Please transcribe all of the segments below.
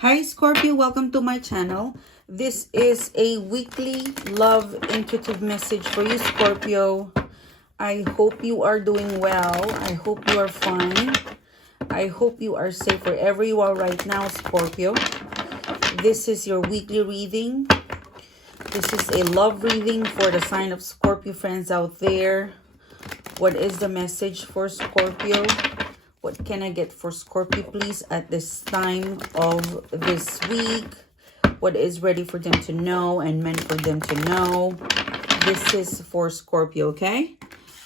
Hi Scorpio, welcome to my channel. This is a weekly love intuitive message for you, Scorpio. I hope you are doing well. I hope you are fine. I hope you are safe wherever you are right now, Scorpio. This is your weekly reading. This is a love reading for the sign of Scorpio friends out there. What is the message for Scorpio? What can I get for Scorpio, please, at this time of this week? What is ready for them to know and meant for them to know? This is for Scorpio, okay?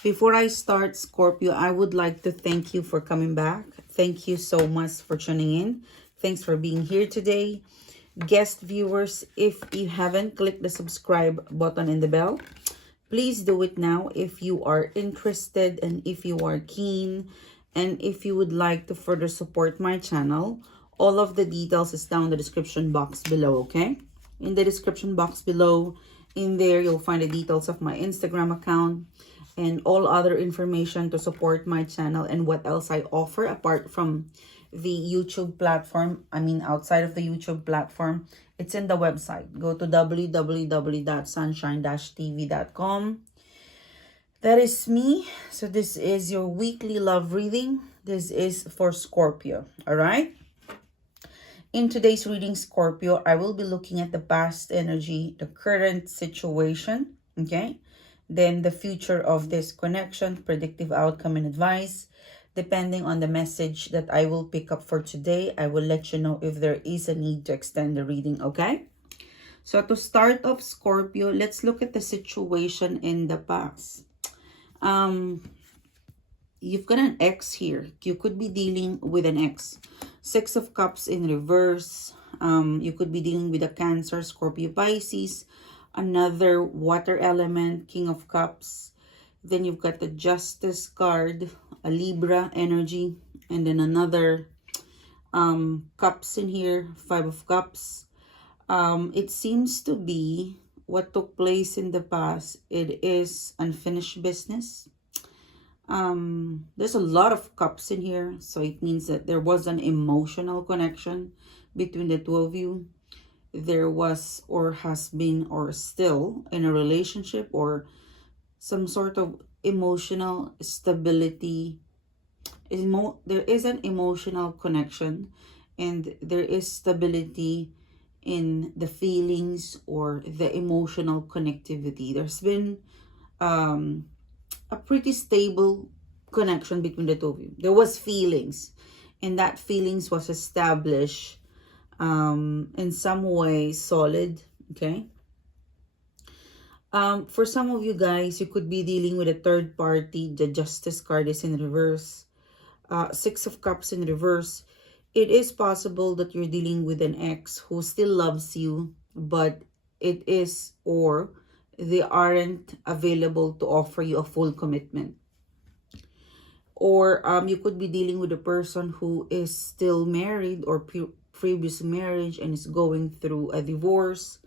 Before I start, Scorpio, I would like to thank you for coming back. Thank you so much for tuning in. Thanks for being here today. Guest viewers, if you haven't clicked the subscribe button and the bell, please do it now if you are interested and if you are keen. And if you would like to further support my channel, all of the details is down in the description box below, okay? In the description box below, in there, you'll find the details of my Instagram account and all other information to support my channel and what else I offer apart from the YouTube platform. Outside of the YouTube platform, it's in the website. Go to www.sunshine-tv.com. That is me. So this is your weekly love reading. This is for Scorpio, all right? In today's reading, Scorpio, I will be looking at the past energy, the current situation, okay? Then the future of this connection, predictive outcome and advice. Depending on the message that I will pick up for today, I will let you know if there is a need to extend the reading, okay? So to start off, Scorpio, let's look at the situation in the past. You've got an ex here. You could be dealing with an ex. Six of Cups in reverse. You could be dealing with a Cancer, Scorpio, Pisces. Another water element, King of Cups. Then you've got the Justice card, a Libra energy. And then another Cups in here, Five of Cups. It seems to be what took place in the past. It is unfinished business. There's a lot of cups in here, so it means that there was an emotional connection between the two of you. There was or has been or still in a relationship or some sort of emotional stability. There is an emotional connection and there is stability in the feelings or the emotional connectivity. There's been a pretty stable connection between the two of you. There was feelings, and that feelings was established in some way solid, okay? For some of you guys, you could be dealing with a third party. The Justice card is in reverse. Six of Cups in reverse. It is possible that you're dealing with an ex who still loves you, but it is or they aren't available to offer you a full commitment. Or you could be dealing with a person who is still married or previous marriage and is going through a divorce.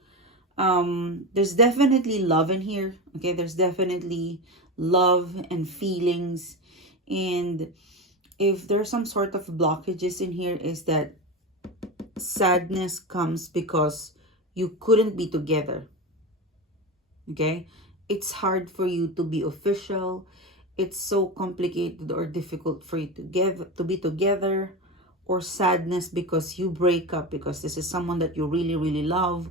There's definitely love in here, okay? There's definitely love and feelings. And if there's some sort of blockages in here, is that sadness comes because you couldn't be together, okay? It's hard for you to be official. It's so complicated or difficult for you to be together, or sadness because you break up because this is someone that you really, really love,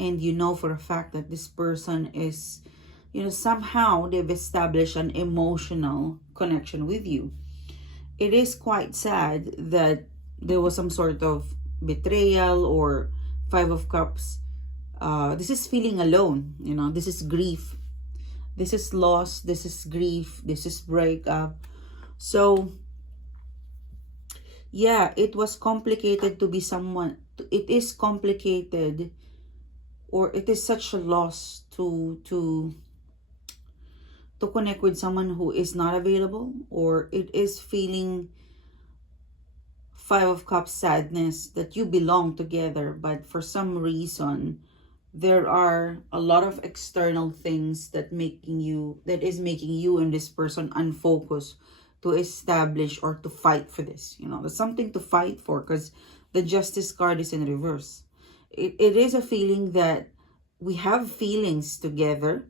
and you know for a fact that this person is, somehow they've established an emotional connection with you. It is quite sad that there was some sort of betrayal or Five of Cups. This is feeling alone, this is grief. This is loss, this is grief, this is breakup. So, yeah, it was complicated to be someone. It is complicated, or it is such a loss to connect with someone who is not available, or it is feeling Five of Cups sadness that you belong together, but for some reason there are a lot of external things that is making you and this person unfocused to establish or to fight for this. There's something to fight for because The Justice card is in reverse. It is a feeling that we have feelings together.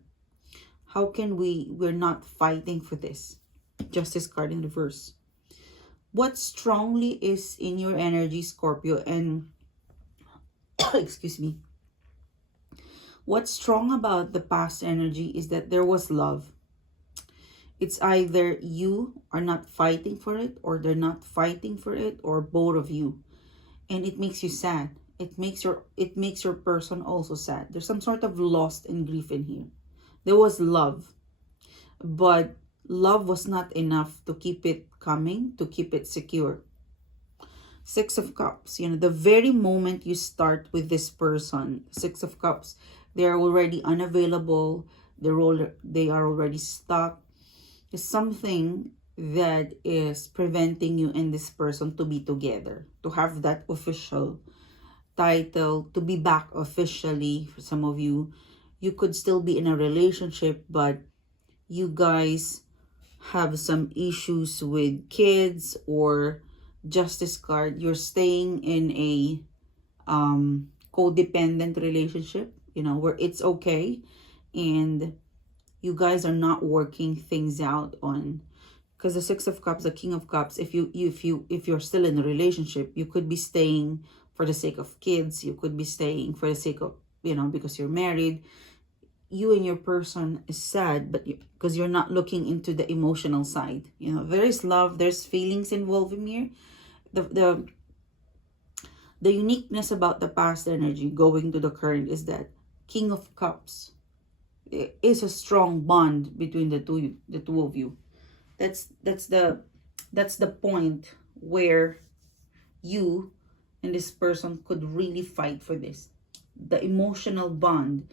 How can we're not fighting for this? Justice card in reverse. What strongly is in your energy, Scorpio, and excuse me. What's strong about the past energy is that there was love. It's either you are not fighting for it, or they're not fighting for it, or both of you. And it makes you sad. It makes your person also sad. There's some sort of loss and grief in here. There was love, but love was not enough to keep it coming, to keep it secure. Six of Cups, you know, the very moment you start with this person, Six of Cups, they are already unavailable. They are already stuck. Is something that is preventing you and this person to be together, to have that official title, to be back officially. For some of you, you could still be in a relationship, but you guys have some issues with kids, or Justice card, you're staying in a codependent relationship, you know, where it's okay and you guys are not working things out on, because the Six of Cups, the King of Cups, if you're still in a relationship, you could be staying for the sake of kids, you could be staying for the sake of, you know, because you're married. You and your person is sad, but because you're not looking into the emotional side. You know, there is love, there's feelings involved in here. The uniqueness about the past energy going to the current is that King of Cups is a strong bond between the two of you. That's the point where you and this person could really fight for this. The emotional bond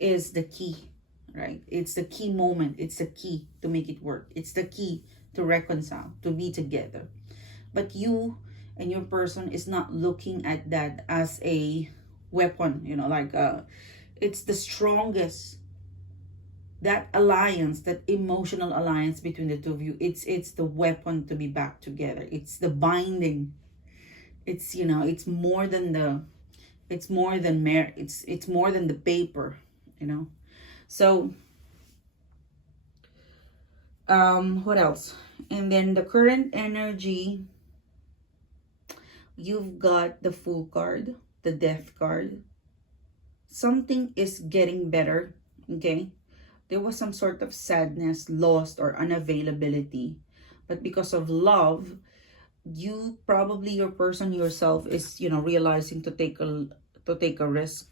is the key, right? It's the key moment. It's the key to make it work. It's the key to reconcile, to be together. But you and your person is not looking at that as a weapon, you know, like it's the strongest, that alliance, that emotional alliance between the two of you. It's the weapon to be back together. It's the binding. It's, you know, it's more than the paper, you know. So what else? And then the current energy, you've got the Fool card, the Death card. Something is getting better, okay? There was some sort of sadness, lost, or unavailability, but because of love, you probably, your person yourself is, you know, realizing to take a risk.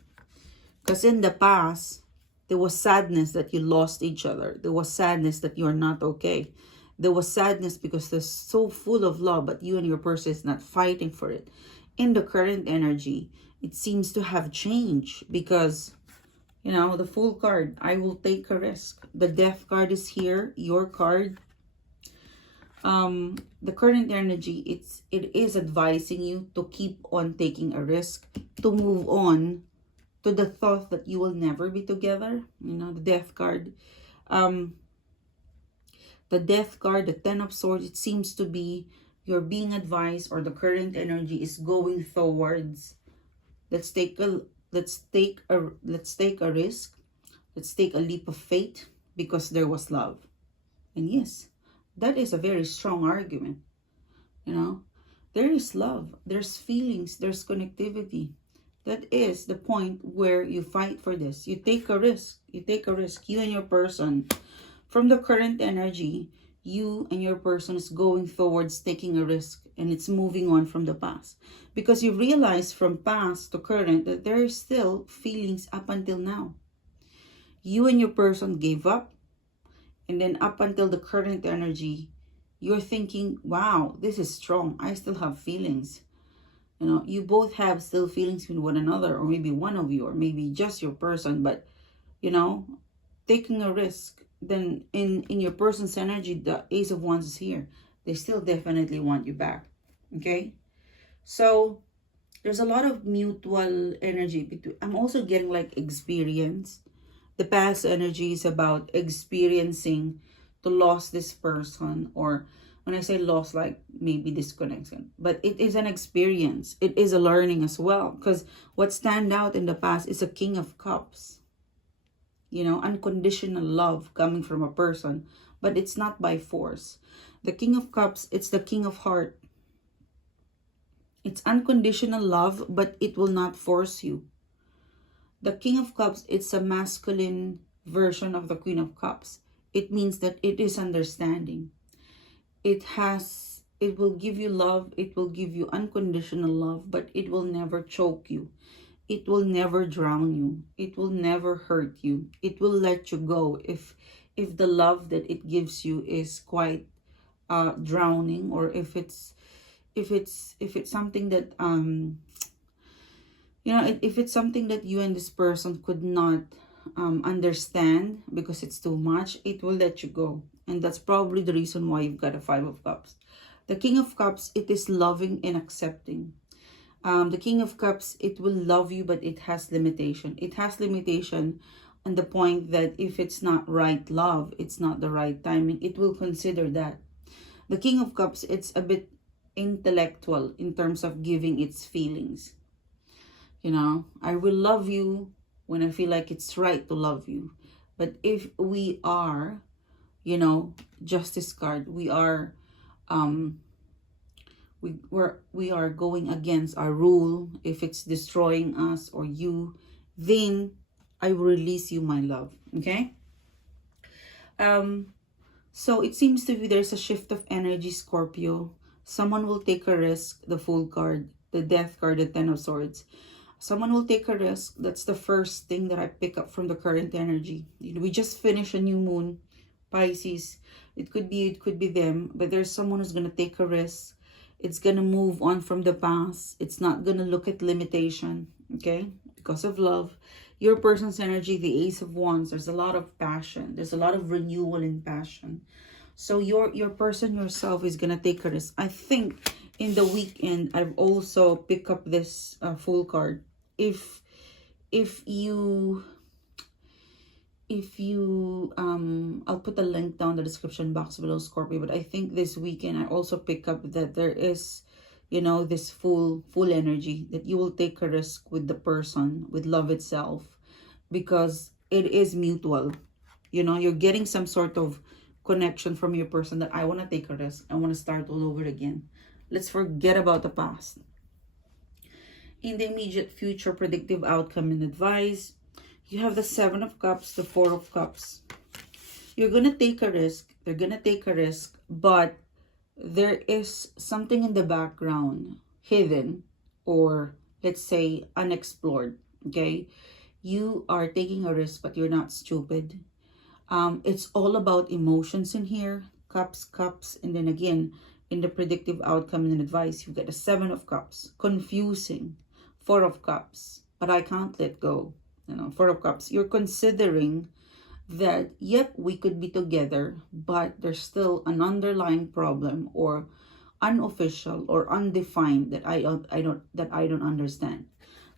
Because in the past, there was sadness that you lost each other. There was sadness that you're not okay. There was sadness because they're so full of love, but you and your person is not fighting for it. In the current energy, it seems to have changed because, you know, the Fool card, I will take a risk. The Death card is here, your card. The current energy, it is advising you to keep on taking a risk, to move on to the thought that you will never be together. You know, the Death card. The Death card, the Ten of Swords, it seems to be you're being advised, or the current energy is going towards, let's take a risk. Let's take a leap of faith because there was love. And yes, that is a very strong argument. You know, there is love, there's feelings, there's connectivity. That is the point where you fight for this. You take a risk. You take a risk. You and your person. From the current energy, you and your person is going towards taking a risk, and it's moving on from the past. Because you realize from past to current that there are still feelings up until now. You and your person gave up, and then up until the current energy, you're thinking, wow, this is strong. I still have feelings. You know, you both have still feelings with one another, or maybe one of you, or maybe just your person, but, you know, taking a risk. Then in your person's energy, the Ace of Wands is here. They still definitely want you back. Okay? So there's a lot of mutual energy between. I'm also getting like experience. The past energy is about experiencing to lose this person, or When I say loss, like maybe disconnection, but it is an experience. It is a learning as well, because what stand out in the past is a King of Cups. You know, unconditional love coming from a person, but it's not by force. The King of Cups, it's the King of Heart. It's unconditional love, but it will not force you. The King of Cups, it's a masculine version of the Queen of Cups. It means that it is understanding. It will give you love, it will give you unconditional love, but it will never choke you. It will never drown you. It will never hurt you. It will let you go if the love that it gives you is quite drowning, or if it's something that you know, if it's something that you and this person could not understand because it's too much, it will let you go. And that's probably the reason why you've got a Five of Cups. The King of Cups, it is loving and accepting. The King of Cups, it will love you, but it has limitation. It has limitation on the point that if it's not right love, it's not the right timing, it will consider that. The King of Cups, it's a bit intellectual in terms of giving its feelings. You know, I will love you when I feel like it's right to love you. But if we are, you know, Justice card, we are we are going against our rule. If it's destroying us or you, then I will release you, my love. Okay. So it seems to be there's a shift of energy, Scorpio. Someone will take a risk. The Fool card, the Death card, the Ten of Swords. Someone will take a risk. That's the first thing that I pick up from the current energy. We just finished a new moon, Pisces. It could be them, but there's someone who's going to take a risk. It's going to move on from the past. It's not going to look at limitation, okay? Because of love. Your person's energy, the Ace of Wands, there's a lot of passion. There's a lot of renewal in passion. So your person yourself is going to take a risk. I think in the weekend, I've also picked up this Fool card. If you I'll put a link down the description box below, Scorpio, but I think this weekend I also pick up that there is, you know, this full energy that you will take a risk with the person, with love itself, because it is mutual. You know, you're getting some sort of connection from your person that I want to take a risk. I want to start all over again. Let's forget about the past. In the immediate future, predictive outcome and advice. You have the Seven of Cups, the Four of Cups. You're going to take a risk. They're going to take a risk, but there is something in the background, hidden, or let's say unexplored, okay? You are taking a risk, but you're not stupid. It's all about emotions in here. Cups, and then again, in the predictive outcome and advice, you get the Seven of Cups. Confusing. Four of Cups, but I can't let go. You know, Four of Cups, you're considering that, yep, we could be together, but there's still an underlying problem or unofficial or undefined that I don't understand.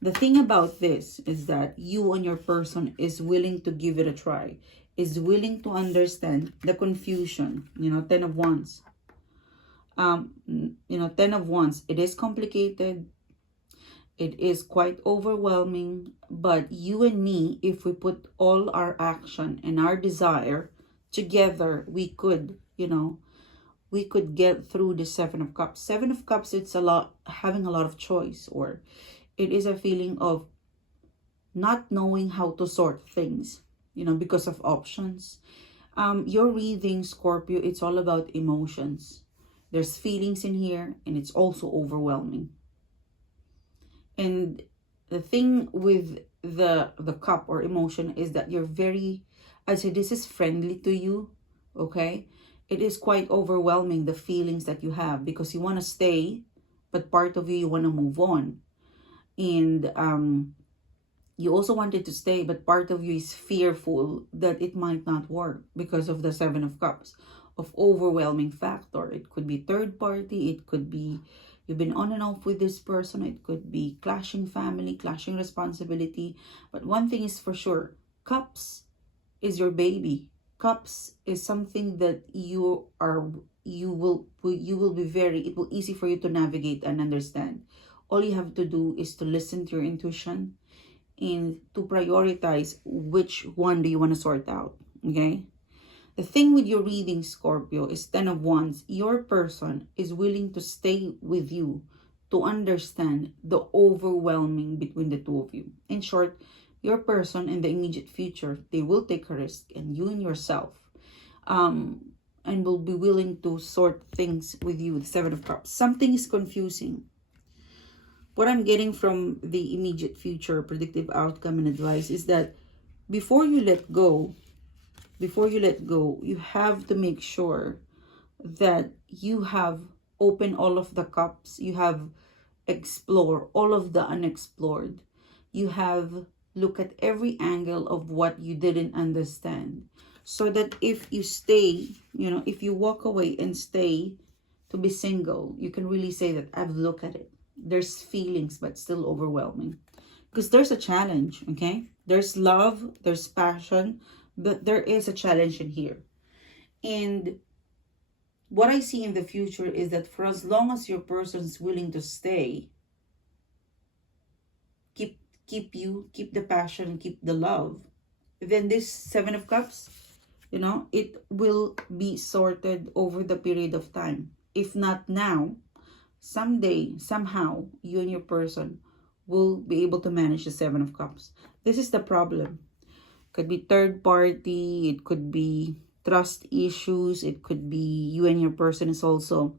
The thing about this is that you and your person is willing to give it a try, is willing to understand the confusion. You know, Ten of Wands. You know, Ten of Wands, it is complicated. It is quite overwhelming, but you and me, if we put all our action and our desire together, we could, you know, we could get through the Seven of Cups. Seven of Cups, it's a lot, having a lot of choice, or it is a feeling of not knowing how to sort things, you know, because of options. Your reading, Scorpio, it's all about emotions. There's feelings in here, and it's also overwhelming. And the thing with the cup or emotion is that you're very, I'd say this is friendly to you, okay? It is quite overwhelming, the feelings that you have, because you want to stay, but part of you want to move on. And you also wanted to stay, but part of you is fearful that it might not work because of the Seven of Cups, of overwhelming factor. It could be third party, it could be you've been on and off with this person. It could be clashing family, clashing responsibility. But one thing is for sure, Cups is your baby. Cups is something that you are it will easy for you to navigate and understand. All you have to do is to listen to your intuition and to prioritize which one do you want to sort out. Okay, the thing with your reading, Scorpio, is 10 of Wands. Your person is willing to stay with you to understand the overwhelming between the two of you. In short, your person in the immediate future, they will take a risk, and you and yourself, and will be willing to sort things with you. The Seven of Cups. Something is confusing. What I'm getting from the immediate future predictive outcome and advice is that before you let go, you have to make sure that you have opened all of the cups. You have explored all of the unexplored. You have looked at every angle of what you didn't understand. So that if you stay, if you walk away and stay to be single, you can really say that I've looked at it. There's feelings, but still overwhelming. Because there's a challenge, okay? There's love, there's passion, but there is a challenge in here. And what I see in the future is that for as long as your person is willing to stay, keep the passion, keep the love, then this Seven of Cups, it will be sorted over the period of time. If not now, someday, somehow, you and your person will be able to manage the Seven of Cups. This is the problem. Could be third party, it could be trust issues, it could be you and your person is also,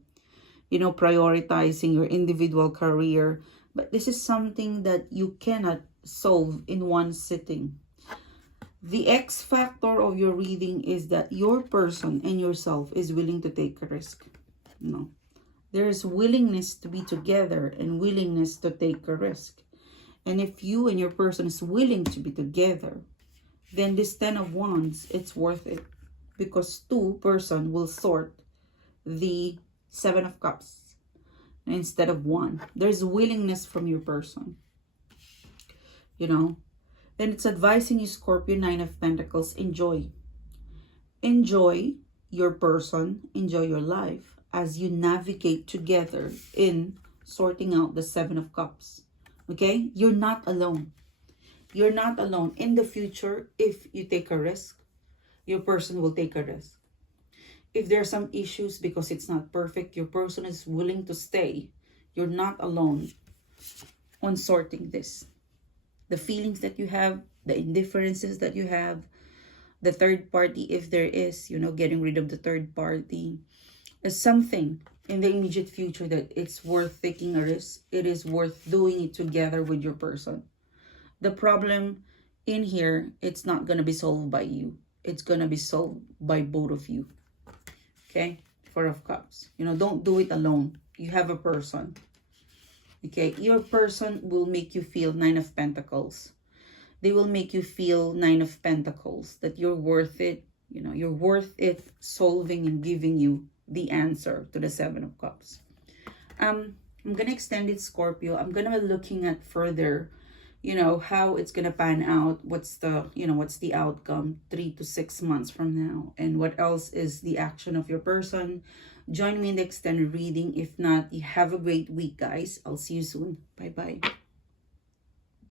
prioritizing your individual career. But this is something that you cannot solve in one sitting. The X factor of your reading is that your person and yourself is willing to take a risk. There is willingness to be together and willingness to take a risk. And if you and your person is willing to be together, then this 10 of Wands, it's worth it. Because two person will sort the Seven of Cups instead of one. There's willingness from your person. Then it's advising you, Scorpio, 9 of Pentacles, enjoy. Enjoy your person, enjoy your life as you navigate together in sorting out the Seven of Cups. Okay? You're not alone. You're not alone. In the future, if you take a risk, your person will take a risk. If there are some issues because it's not perfect, your person is willing to stay. You're not alone on sorting this. The feelings that you have, the indifferences that you have, the third party, if there is, getting rid of the third party, is something in the immediate future that it's worth taking a risk. It is worth doing it together with your person. The problem in here, it's not going to be solved by you. It's going to be solved by both of you. Okay? Four of Cups. Don't do it alone. You have a person. Okay? Your person will make you feel 9 of Pentacles. They will make you feel 9 of Pentacles. That you're worth it. You're worth it solving and giving you the answer to the Seven of Cups. I'm going to extend it, Scorpio. I'm going to be looking at further, how it's going to pan out. What's the outcome 3 to 6 months from now? And what else is the action of your person? Join me in the extended reading. If not, you have a great week, guys. I'll see you soon. Bye-bye.